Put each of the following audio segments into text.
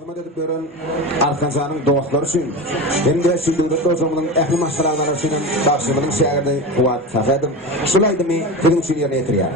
hizmet edip veren Arkansan'ın doğakları için hem de Süldür'de Dozum'un ehli maşralarıyla başımının şehirde kuvat safedim. Şulaydı mı kırın için yerine getiriyor.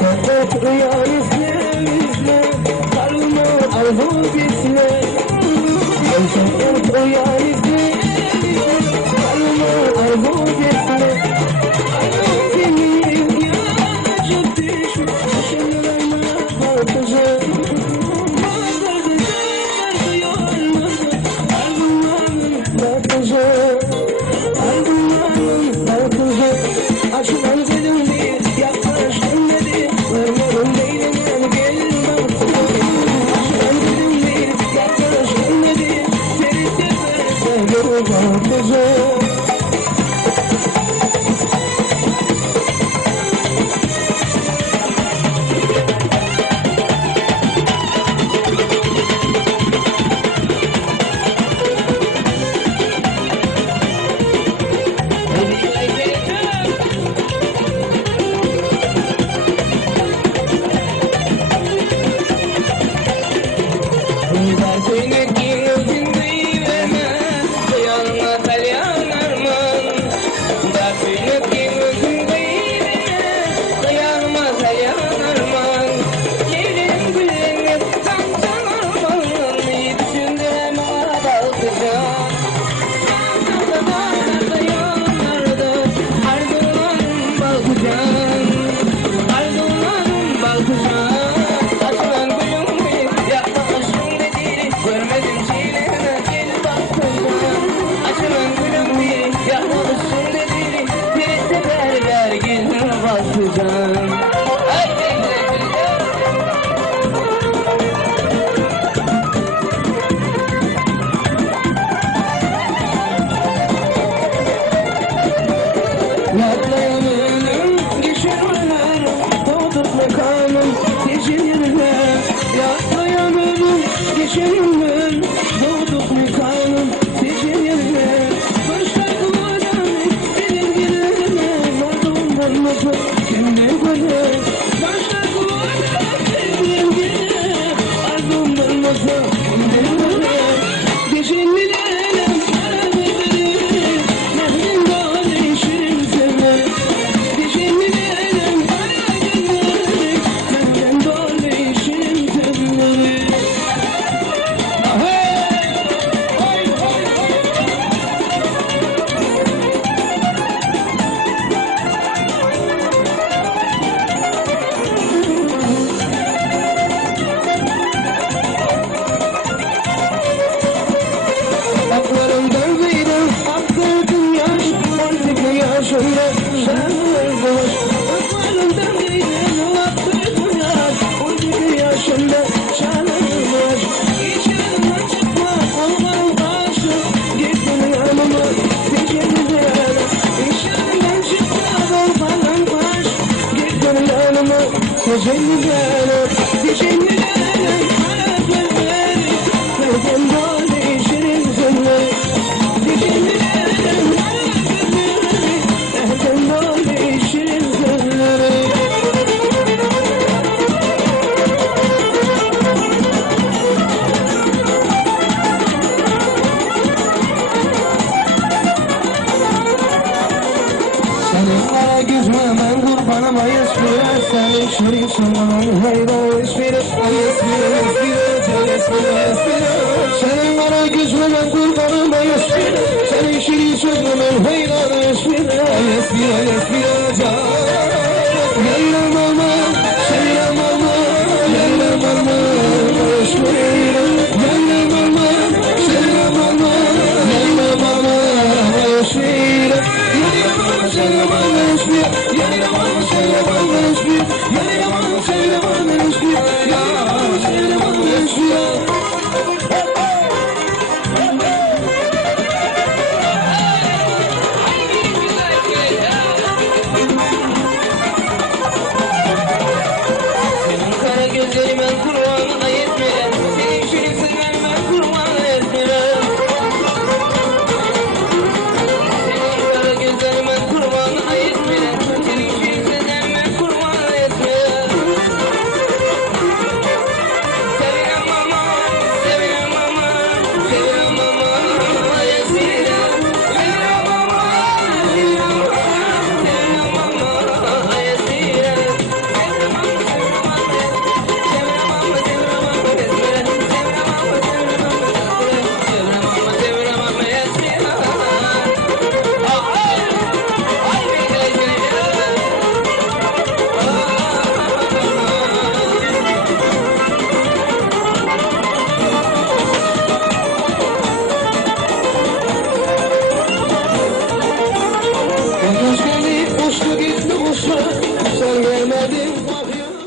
Fakat rüya izle kalma arzu bizle. Fakat rüya izle kalma arzu bizle. Arzu benim yanacak düşün, düşünürüm bakacağım. Açılan dedim bir yaklaştım dedi, varmadım değilim yani gelin baktım. Açılan dedim bir yaklaştım dedi, seni seferim bakacağım. Yatlayamıyorum, geçirmeler, doğduk mekanım, gecelerler. Yatlayamıyorum, geçirmeler, doğduk mekanım, gecelerler. Başlardan benim giderime, vardığımdan nasıl kendine göre. Başlardan benim giderime, vardığımdan nasıl kendine göre. Gecelerler, beraberlerim, nehrin dağlı şirin sene. Gecelerler, beraberlerim, nehrin dağlı şirin sene. Aklarımdan zeydan, aktırdın yaş, 18 yaşında şarkılar. Aklarımdan zeydan, aktırdın yaş, 18 yaşında şarkılar. Hiç yanıma çıkma, olmam karşı, gittin yanıma, teşekkürler. Hiç yanımdan çıkma, olmam karşı, gittin yanıma, teşekkürler. Teşekkürler, hayatlar, neden böyle şirin sene. Ben kurbanıma yasmıyor, senin şerisin bana hayran esmir. Senin bana güzme ben kurbanıma yasmıyor, senin şerisin bana hayran esmir.